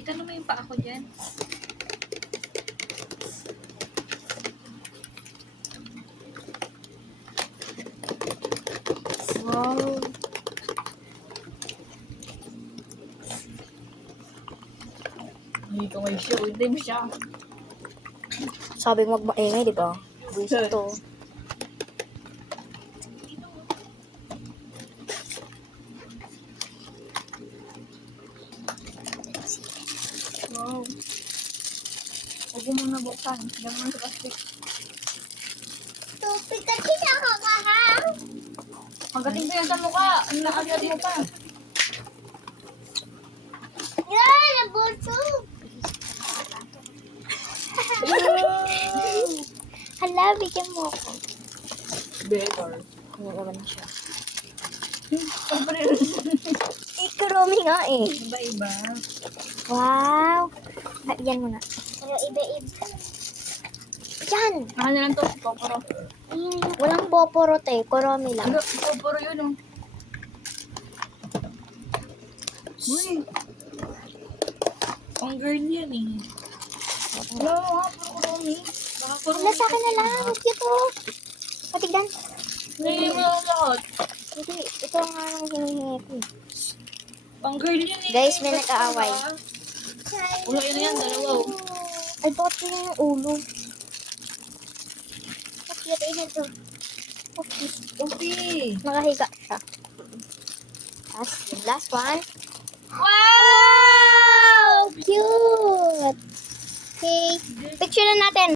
Kita naman yung paa ko dyan. Wow. Hindi ko may show. Hindi mo siya. Sabi mo mag-maingay, di ba? Gusto. Wow. Huwag mo muna buksan. Diyan mo sa plastic. Tupig kasi nakakahang. Magating ko yan sa mukha. Ang nakagad mo pa. Yan, nabusog. Hala, bigyan mo ako. Better. Ano naman siya? Ikurumi nga eh. Iba-iba. Wow. Yan mo na. Pero iba-iba. Yan. Ano na lang to? Poporo. Walang boporot eh. Kurumi lang. Ano? Poporo yun oh. Uy. Pang girl yan eh. Wala nga, puro kurumi. Baka kurumi. Wala sa akin na lang. Ito. Patigdan. Hindi mo lang lahat. Hindi. Ito nga ang hinihingi ko. Pang girl yan eh. Guys, may nag-aaway. Wala yun yan, dalawa oh. Ay, bakit yun yung ulo? Bakit yun ito? Okay. Nakahiga siya. Last one. Wow! Cute! Okay. Picture na natin.